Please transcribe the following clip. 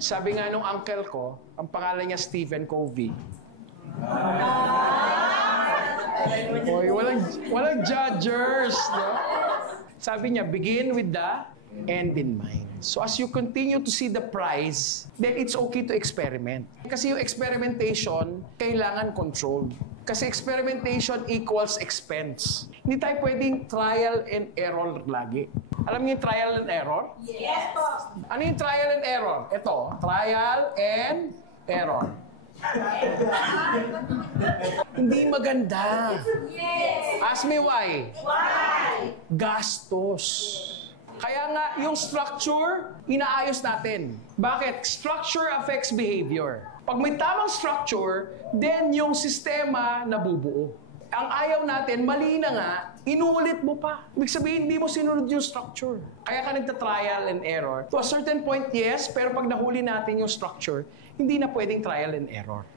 Sabi nga nung uncle ko, ang pangalan niya Stephen Covey. Hoy, walang judgers, no? Sabi niya, begin with the end in mind. So as you continue to see the prize, then it's okay to experiment. Kasi yung experimentation, kailangan controlled. Kasi experimentation equals expense. Hindi tayo pwedeng trial and error lagi. Alam niyo yung trial and error? Yes, po. Ano yung trial and error? Ito, trial and error. Hindi maganda. Yes. Ask me why. Why? Gastos. Kaya nga, yung structure, inaayos natin. Bakit? Structure affects behavior. Pag may tamang structure, then yung sistema nabubuo. Ang ayaw natin, mali na nga, inuulit mo pa. Ibig sabihin, hindi mo sinunod yung structure. Kaya ka nagta-trial and error. To a certain point, yes, pero pag nahuli natin yung structure, hindi na pwedeng trial and error.